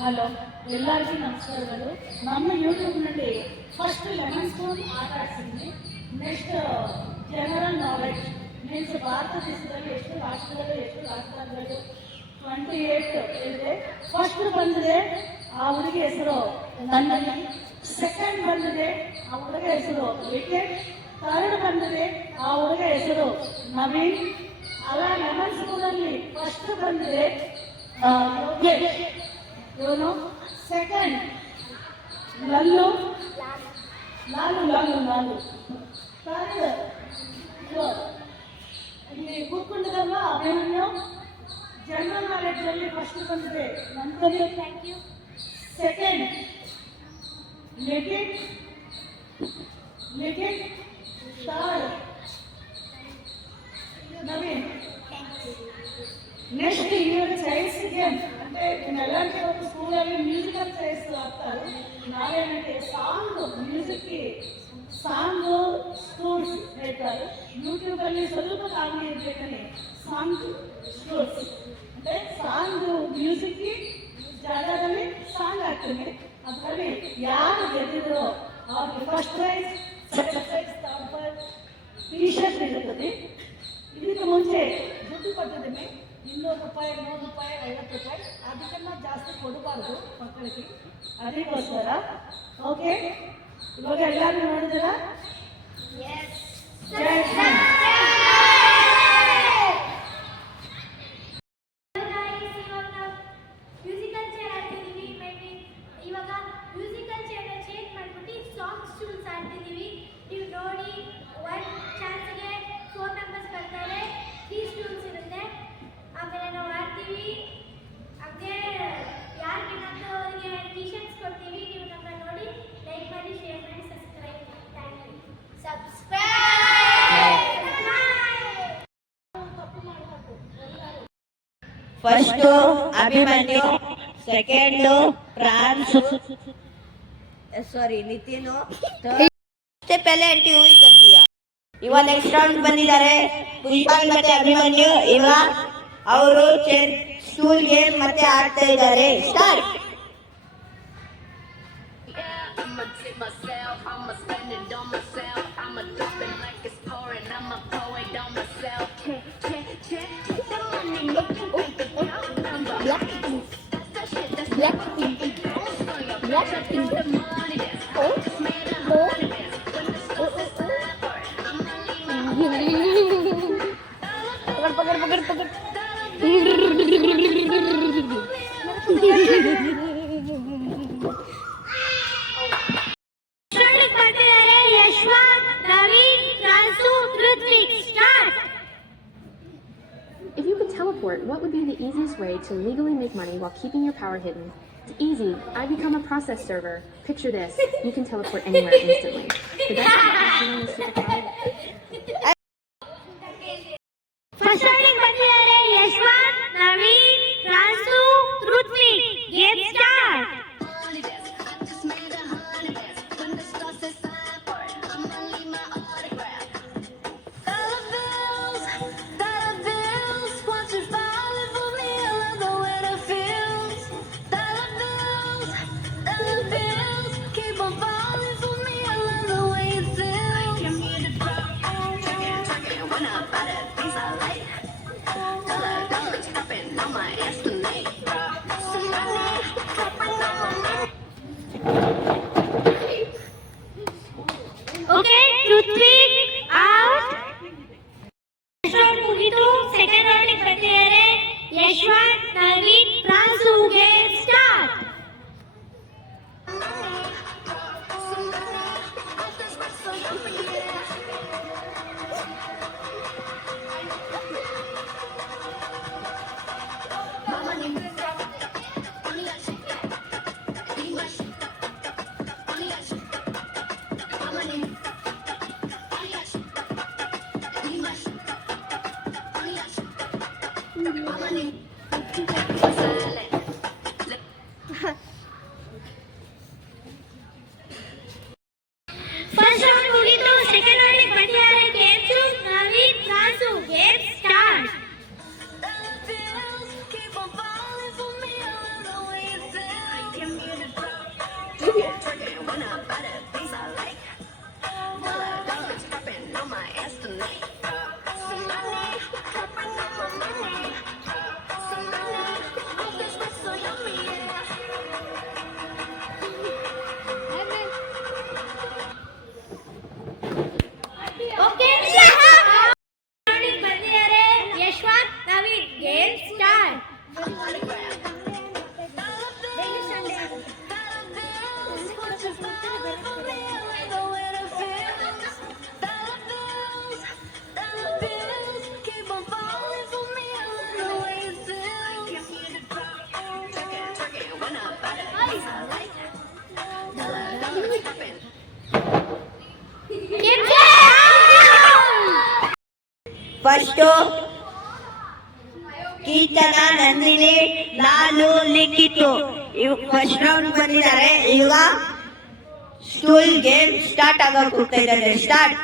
ಹಲೋ, ಎಲ್ಲರಿಗೂ ನಮಸ್ಕಾರಗಳು. ನಮ್ಮ ಯೂಟ್ಯೂಬ್ನಲ್ಲಿ ಫಸ್ಟ್ ಲೆಮನ್ ಸ್ಪೂನ್ ಆಟ ಆಡ್ಸಿದ್ವಿ. ನೆಕ್ಸ್ಟ್ ಜನರಲ್ ನಾಲೆಡ್ಜ್ ಮೀನ್ಸ್ ಭಾರತ ದೇಶದಲ್ಲಿ ಎಷ್ಟು ರಾಷ್ಟ್ರಗಳು ಎಷ್ಟು ರಾಜಧಾನಿಗಳು 28 ಇದೆ. ಫಸ್ಟ್ ಬಂದಿದೆ ಆ ಹುಡುಗಿ ಹೆಸರು ನನ್ನನ್ನು, ಸೆಕೆಂಡ್ ಬಂದಿದೆ ಆ ಹುಡುಗ ಹೆಸರು ವಿಕೆಟ್, ಥರ್ಡ್ ಬಂದಿದೆ ಆ ಹುಡುಗ ಹೆಸರು ನವೀನ್. ಅಲ್ಲ, ಲೆಮನ್ ಸ್ಪೂನಲ್ಲಿ ಫಸ್ಟ್ ಬಂದಿದೆ ಯೋಗೇಶ್, ಇವನು. ಸೆಕೆಂಡ್ ಲಲ್ಲು, ಲಾಲು ಲಾಲು ಲಾಲು. ಥರ್ಡ್ ಇಲ್ಲಿ ಕೂತ್ಕೊಂಡಿರಲ್ವ ಅಭಿಮನ್ಯು. ಜನರಲ್ ನಾಲೆಡ್ಜಲ್ಲಿ ಫಸ್ಟ್ ಬಂದಿದೆ ನಂತರಿ, thank you. Second Likhith, third Naveen. Next ಇವರು ಚೈಲ್ಡ್ಸ್ ಗೇಮ್ అంటే ಎಲ್ಲರಿಗೂ ಒಂದು ಸ್ಕೂಲಲ್ಲಿ ಮ್ಯೂಸಿಕಲ್ ಚೈರ್ಸ್ ಆಗ್ತಾರೆ. ನಾವೇನಂటే ಮ್ಯೂಸಿಕ್ಗೆ ಸಾಂಗ್ ಸ್ಕೂಲ್ಸ್ ಹೇಳ್ತಾರೆ. ಯೂಟ್ಯೂಬಲ್ಲಿ ಸ್ವಲ್ಪ ಕಾರಣ ಇರಬೇಕಂದ್ರೆ ಸಾಂಗ್ ಸ್ಕೂಲ್ಸ್ అంటే ಸಾಂಗ್ ಮ್ಯೂಸಿಕ್ಗೆ ಜಾಗದಲ್ಲಿ ಸಾಂಗ್ ಆಗ್ತದೆ. ಅದರಲ್ಲಿ ಯಾರು ಗೆದ್ದಿದ್ರು ಅವ್ರಿಗೆ first prize, second prize, third prize T shirt ಇರುತ್ತದೆ. ಇದಕ್ಕೆ ಮುಂಚೆ ದುಡ್ಡು ಕೊಟ್ಟಿದ್ದೀನಿ, 200 ರೂಪಾಯಿ, 100 ರೂಪಾಯಿ, 50 ರೂಪಾಯಿ. ಅದಕ್ಕೆಲ್ಲ ಜಾಸ್ತಿ ಕೊಡಬಾರ್ದು ಮಕ್ಕಳಿಗೆ, ಅದಕ್ಕೋಸ್ಕರ. ಓಕೆ, ಇವಾಗ ಎಲ್ಲರೂ ನೋಡಿದಿರಾ? First Abhimanyu, second Pranshu, sorry Nitin, से पहले एंट्री हुई कर दिया. इवा नेक्स्ट राउंड ಬಂದಿದ್ದಾರೆ ಪುಷ್ಪಾನ್ ಮತ್ತೆ ಅಭಿಮನ್ಯು. ಇವ ಅವರು ಸ್ಟೂಲ್ ಗೇಮ್ ಮತ್ತೆ ಆಡ್ತಾ ಇದ್ದಾರೆ. Start. If you could teleport, what would be the easiest way to legally make money while keeping your power hidden? It's easy. I become a process server. Picture this. You can teleport anywhere instantly. The best superpower. First starting ಬಂದಿದ್ದಾರೆ ಯಶ್ವಂತ್, ನವೀನ್, ರಾಸು, Ritwik. Get start. Okay, Ritwik out. ಯಶ್ವಂತ್ ಮುಗಿತು. Second round ಬಂದಿದ್ದಾರೆ Yashwanth, Naveen, Pranshu. Get start. First Keerthana, Nandini, Lalu, Likhith first round ಬಂದಿದ್ದಾರೆ. ಈಗ stool game start ಆಗಕ್ಕೆ ಹೋಗ್ತಾ ಇದ್ದಾರೆ. Start.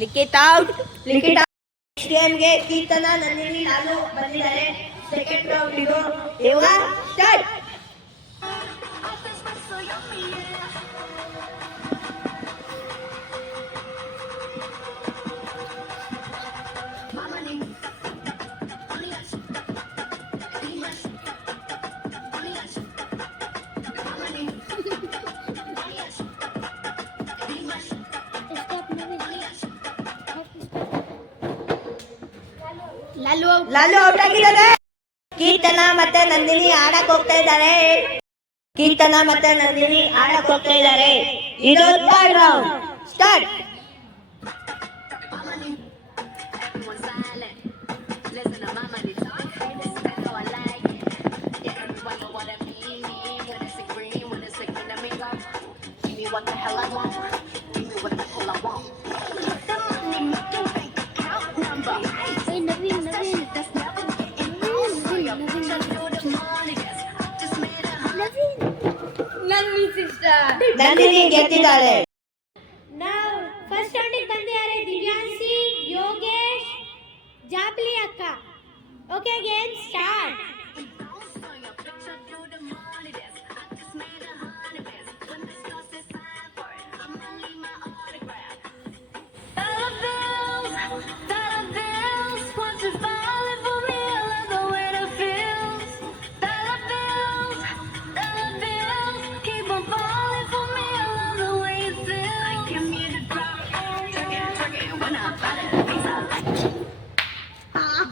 Likhith out. Likhith next ಗೇಮ್ಗೆ ಕೀರ್ತನ, ನಂದಿನಿ, ಲಾಲು ಬಂದಿದ್ದಾರೆ. ಸೆಕೆಂಡ್ ರೌಂಡ್ ಇದು. ಇವಾಗ ಸ್ಟಾರ್ಟ್. ಲಾಲು ಔಟ್ ಆಗಿದ್ದಾರೆ. ಕೀರ್ತನ ಮತ್ತೆ ನಂದಿನಿ ಆಡಕ್ ಹೋಗ್ತಾ ಇದ್ದಾರೆ. ಕೀರ್ತನ ಮತ್ತೆ ನಂದಿನಿ ಆಡಕ್ ಹೋಗ್ತಾ ಇದ್ದಾರೆ. ಇದು third round. Start. What the hell I want? Give me what the hell I want. Number. Hey, Naveen. Naveen sister. Nandini ಗೆದ್ದಿದ್ದಾಳೆ. Now, first round ಬಂದಿದ್ದಾರೆ ದಿವ್ಯಾಂಶಿ, ಯೋಗೇಶ್, ಜಾಪ್ಲಿ ಅಕ್ಕ. Okay, game start.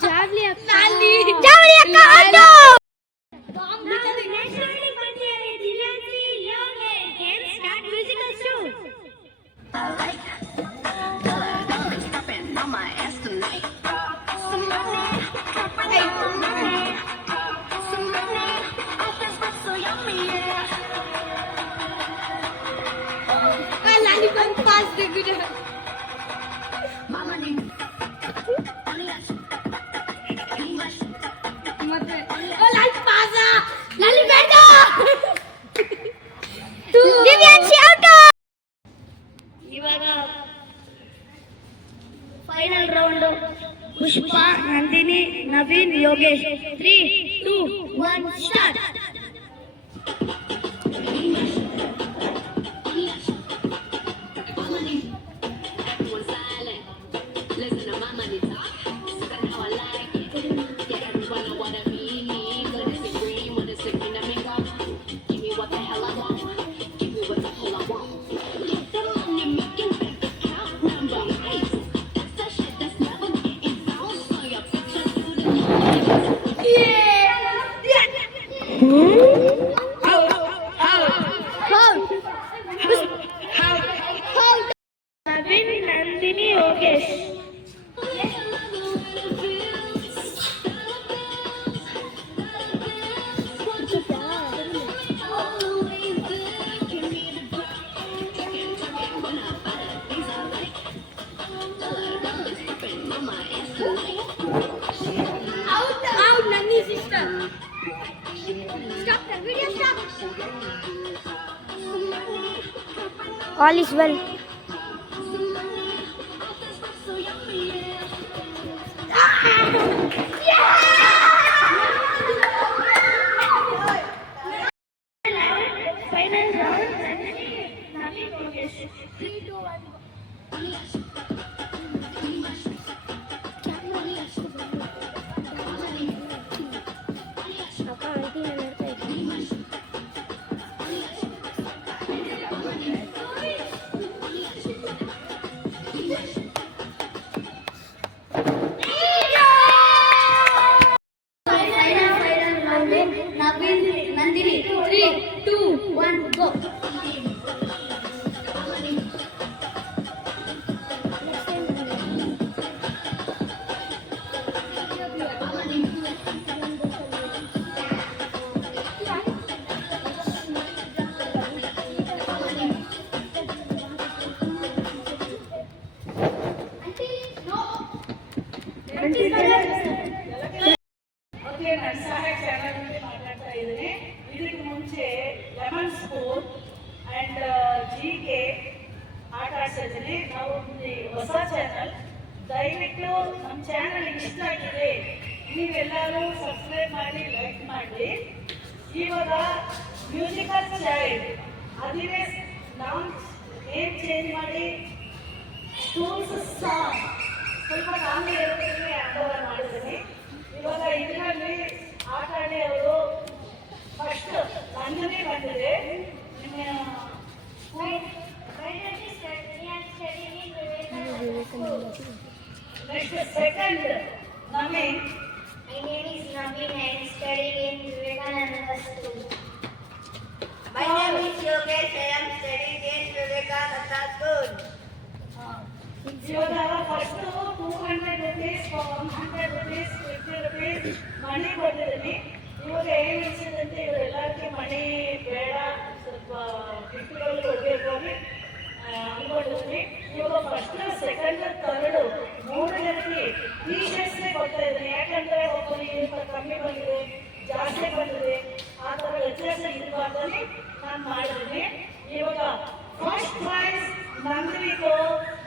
ಜಾವ್ಲಿ ಅಕ್ಕ. ಜಾವ್ಲಿ ಅಕ್ಕ ಔಟು. ನೆಕ್ಸ್ಟ್ ರೌಂಡ್ ಬಂದಿದ್ದಾರೆ Divyanshi, Yogesh. Game start. Musical shoe. Lollipop pass the ಇವಾಗ final round. Pushpa, Nandini, Naveen, Yogesh. 3, 2, 1 start. Naveen, Nandini, Yogesh. Out, Nani sister. Stop the video, stop. All is well. Final round. Nani, Yogesh. 3, 2, 1. 3, 2, 1, go. Okay, ನಾನು ಸಹಾಯ ಚಾನಲ್ ಬಗ್ಗೆ ಮಾತಾಡ್ತಾ ಇದ್ದೀನಿ. ಇದಕ್ಕೆ ಮುಂಚೆ ಲೆಮನ್ ಸ್ಪೂನ್ ಆ್ಯಂಡ್ GK ಆಟ ಆಡ್ತಾ ಇದ್ದೀನಿ. ನಾವು ಹೊಸ ಚಾನಲ್, ದಯವಿಟ್ಟು ನಮ್ಮ ಚಾನಲ್ ಇಷ್ಟ ಆಗಿದೆ, ನೀವೆಲ್ಲರೂ ಸಬ್ಸ್ಕ್ರೈಬ್ ಮಾಡಿ, ಲೈಕ್ ಮಾಡಿ. ಇವಾಗ ಮ್ಯೂಸಿಕಲ್ ಚೈಲ್ಡ್ ಅದಿನೇ ನಾವು ನೇಮ್ ಚೇಂಜ್ ಮಾಡಿ ಸ್ಕೂಲ್ಸ್ ಸಾಂಗ್ ಸ್ವಲ್ಪ ಕಾಮಿಡಿ ಇರೋದ್ರಲ್ಲಿ ಆಟವನ್ನು ಮಾಡಿದ್ದೀನಿ. ಇವಾಗ ಇದರಲ್ಲಿ ಆಟ ಆಡಿ ಅವರು ಫಸ್ಟ್ ನಂದಿನಿ ಬಂದಿದೆ. ನಿಮ್ಮ school next second Naveen. My name is Naveen and I am studying in Vivekananda School. My name is Yogesh. I am studying in Vivekananda School. ಇವಾಗ ಫಸ್ಟ್ 200 rupees, 100 rupees, 50 rupees ಮನಿ ಕೊಟ್ಟಿದ್ದೀನಿ. ಇವಾಗ ಏನು ಅನಿಸಿದಂತೆ ಇವರೆಲ್ಲರಿಗೆ ಮನಿ ಬೇಡ, ಸ್ವಲ್ಪ ಗಿಫ್ಟ್ಗಳು ಕೊಡಬೇಕು ಅಂತ ಅಂದ್ಕೊಂಡಿದ್ದೀನಿ. ಇವಾಗ ಫಸ್ಟ್ ಸೆಕೆಂಡ್ ಥರ್ಡು 3 ಜನಕ್ಕೆ ಟೀಶರ್ಟ್ಸ್ನೇ ಕೊಡ್ತಾ ಇದ್ದೀನಿ. ಯಾಕಂದರೆ ಒಬ್ಬರಿಗೆ ಕಮ್ಮಿ ಬಂದಿದೆ, ಜಾಸ್ತಿ ಬಂದಿದೆ, ಆ ಥರ ವ್ಯತ್ಯಾಸ ಇರಬಾರ್దని ನಾನು ಮಾಡಿದ್ದೀನಿ. ಇವಾಗ ಫಸ್ಟ್ ಪ್ರೈಸ್ ನಂದಿನಿಗೂ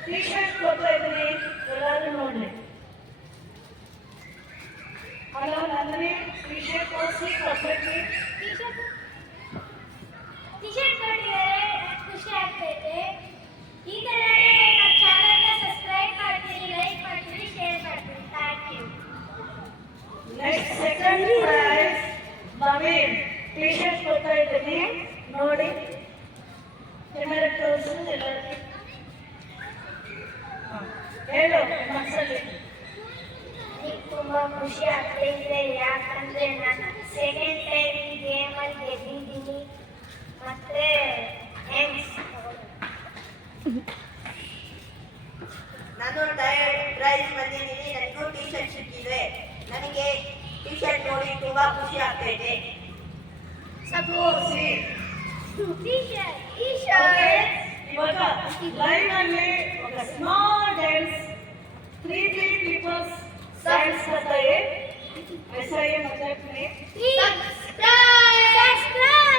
ಟೀಶರ್ಟ್ ಕೊಡ್ತಾ ಇದ್ದೀನಿ, ಎಲ್ಲರೂ ನೋಡಿ. ಹಲೋ ನಂದಿನಿ, ಟೀಶರ್ಟ್ ತೋರಿಸಿ ಕೊಡ್ಬೇಕು. ಟಿ-ಶರ್ಟ್ ಕೊಟ್ಟಿದ್ದಾರೆ, ಖುಷಿ ಆಗ್ತೈತೆ. ಈ ಥರನೇ ನಮ್ಮ ಚಾನಲ್ನ ಸಬ್ಸ್ಕ್ರೈಬ್ ಮಾಡ್ತೀರಿ, ಲೈಕ್ ಮಾಡ್ತೀರಿ, ಶೇರ್ ಮಾಡ್ತೀರಿ. Thank you. Next second prize Naveen T shirt ಕೊಡ್ತಾ ಇದ್ದೀನಿ, ನೋಡಿ. ಕ್ಯಾಮೆರಾ ತೋರಿಸು ಎಲ್ಲರಿಗೆ. ಹೇಳು ಮನಸ್ಸಲ್ಲಿ. ನನಗೆ ತುಂಬ ಖುಷಿ ಆಗ್ತೈತೆ, ಯಾಕಂದರೆ ನಾನು ಸೆಕೆಂಡ್ ಟೈಮ್ ಈ ಗೇಮಲ್ಲಿ ಗೆದ್ದಿದ್ದೀನಿ. ಮತ್ತು ಥ್ಯಾಂಕ್ಸ್. ನಾನು ಥರ್ಡ್ ಪ್ರೈಸ್ ಬಂದಿದ್ದೀನಿ. ನನಗೂ ಟೀ ಶರ್ಟ್ ಸಿಕ್ಕಿದೆ. ನನಗೆ ಟೀ ಶರ್ಟ್ ನೋಡಿ ತುಂಬಾ ಖುಷಿ ಆಗ್ತೈತೆ. ತೋರಿಸಿ. ಟೀಶರ್ಟ್ ಇವಾಗ ಲೈವ್ ಅಲ್ಲಿ ఒక ಸ್ಮಾಲ್ ಡ್ಯಾನ್ಸ್ 3 ಪೀಪಲ್ಸ್ ಡ್ಯಾನ್ಸ್ करता है. ऐसा ये मतलब में subscribe.